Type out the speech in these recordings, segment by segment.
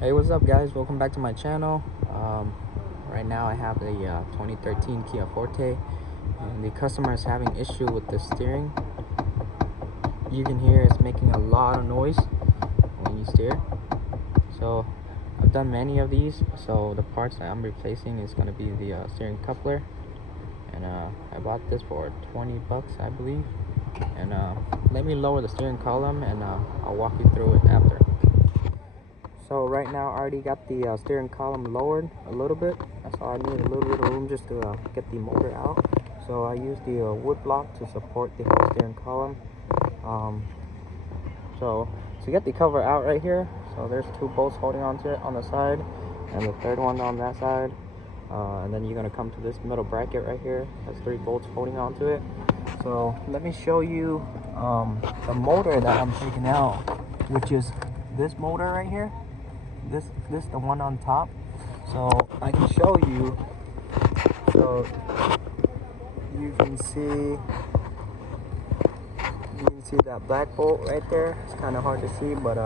Hey, what's up guys, welcome back to my channel. Right now I have a 2013 Kia Forte, and the customer is having issue with the steering. You can hear it's making a lot of noise when you steer. So I've done many of these, so the parts that I'm replacing is going to be the steering coupler, and I bought this for 20 bucks I believe. And let me lower the steering column, and I'll walk you through it after. So right now I already got the steering column lowered a little bit. That's all I need, a little bit of room just to get the motor out. So I used the wood block to support the whole steering column. So to get the cover out right here, so there's two bolts holding onto it on the side, and the third one on that side. And then you're gonna come to this middle bracket right here. That's 3 bolts holding onto it. So let me show you the motor that I'm taking out, which is this motor right here. This the one on top. So I can show you. So you can see that black bolt right there. It's kind of hard to see, but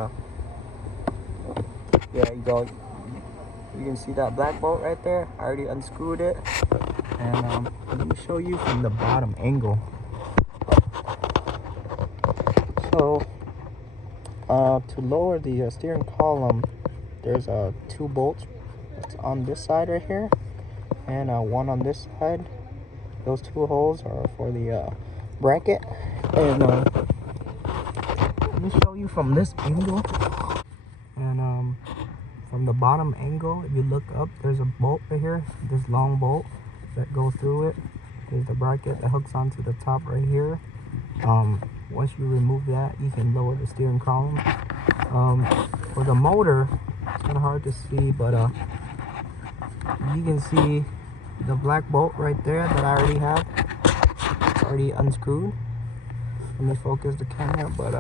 yeah, you go. You can see that black bolt right there. I already unscrewed it, and let me show you from the bottom angle. So to lower the steering column, there's 2 bolts on this side right here, and one on this side. Those 2 holes are for the bracket. And let me show you from this angle. And from the bottom angle, if you look up, there's a bolt right here, this long bolt that goes through it. There's the bracket that hooks onto the top right here. Once you remove that, you can lower the steering column. For the motor, it's kind of hard to see, but you can see the black bolt right there that I already have. It's already unscrewed. Let me focus the camera, but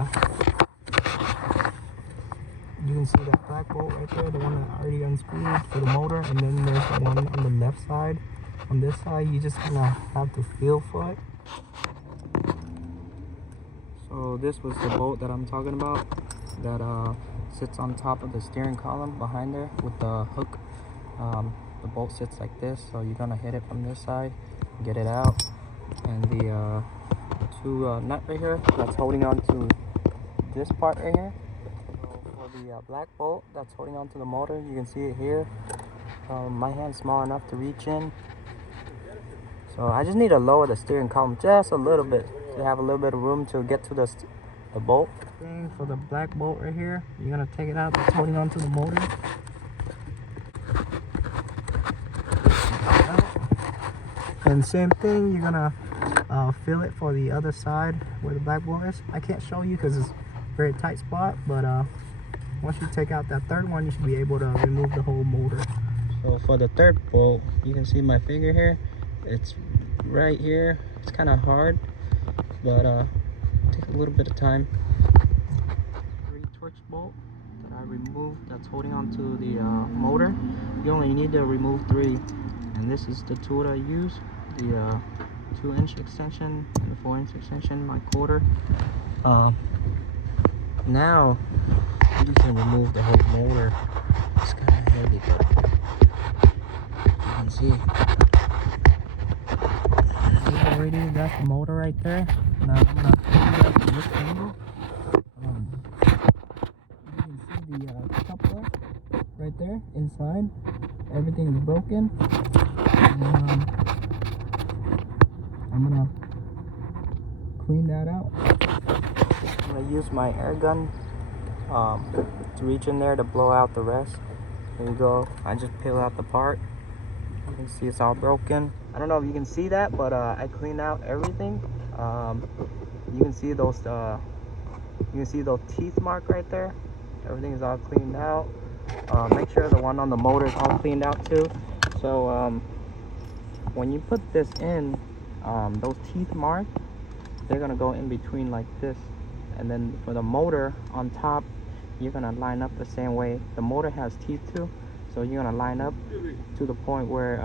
you can see that black bolt right there, the one that I already unscrewed for the motor. And then there's the one on the left side. On this side, you just kind of have to feel for it. So this was the bolt that I'm talking about, that sits on top of the steering column behind there with the hook. The bolt sits like this, so you're gonna hit it from this side, get it out. And the 2 nut right here that's holding on to this part right here. So for the black bolt that's holding on to the motor, you can see it here. My hand's small enough to reach in, so I just need to lower the steering column just a little bit to have a little bit of room to get to the bolt. For the black bolt right here, you're gonna take it out, that's holding on to the motor. And same thing, you're gonna feel it for the other side where the black bolt is. I can't show you because it's a very tight spot, but once you take out that third one, you should be able to remove the whole motor. So for the third bolt, you can see my finger here. It's right here. It's kind of hard, but take a little bit of time. 3 Torx bolt that I removed that's holding onto the motor. You only need to remove 3, and this is the tool that I use, the 2-inch extension and the 4-inch extension, my quarter. Now you can remove the whole motor. It's kind of heavy, but you can see already got the motor right there. Now I'm gonna show you guys from this angle. You can see the coupler right there inside. Everything is broken. And, I'm gonna clean that out. I'm gonna use my air gun to reach in there to blow out the rest. There you go. I just peel out the part. You can see it's all broken. I don't know if you can see that, but I cleaned out everything. You can see those teeth mark right there. Everything is all cleaned out. Make sure the one on the motor is all cleaned out too. So when you put this in, those teeth mark, they're gonna go in between like this. And then for the motor on top, you're gonna line up the same way. The motor has teeth too, so you're gonna line up to the point where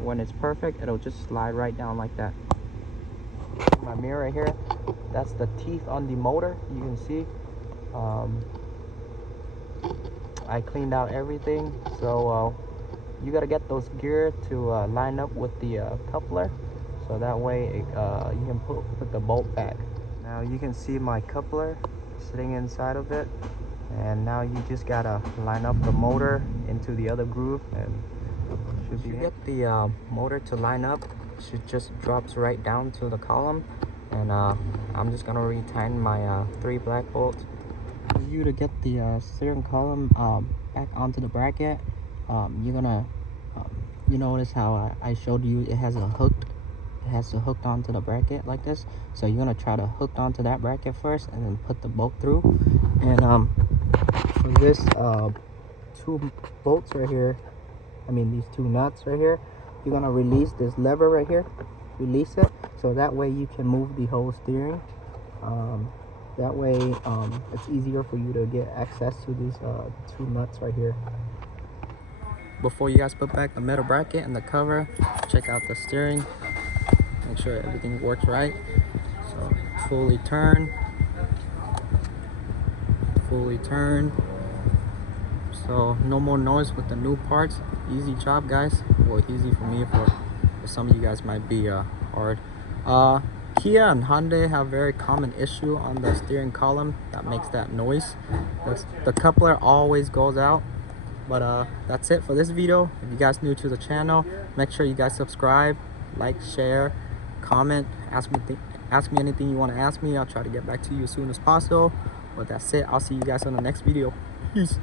when it's perfect, it'll just slide right down like that. My mirror right here, that's the teeth on the motor. You can see I cleaned out everything. So you gotta get those gear to line up with the coupler, so that way you can put the bolt back. Now you can see my coupler sitting inside of it, and now you just gotta line up the motor into the other groove, and should be. You get the motor to line up, it just drops right down to the column, and I'm just gonna retighten my 3 black bolts. For you to get the steering column back onto the bracket, you're gonna you notice how I showed you it has a hooked. It has to hooked onto the bracket like this. So you're gonna try to hook onto that bracket first, and then put the bolt through. And for this 2 bolts right here, I mean these 2 nuts right here, you're gonna release this lever right here. Release it, so that way you can move the whole steering. That way it's easier for you to get access to these 2 nuts right here. Before you guys put back the metal bracket and the cover, check out the steering. Make sure everything works right. So fully turn. So no more noise with the new parts. Easy job, guys. Well, easy for me. For some of you guys might be hard. Kia and Hyundai have a very common issue on the steering column that makes that noise. The coupler always goes out. But that's it for this video. If you guys new to the channel, make sure you guys subscribe, like, share, comment, ask me anything you want to ask me. I'll try to get back to you as soon as possible. But that's it. I'll see you guys on the next video. Peace.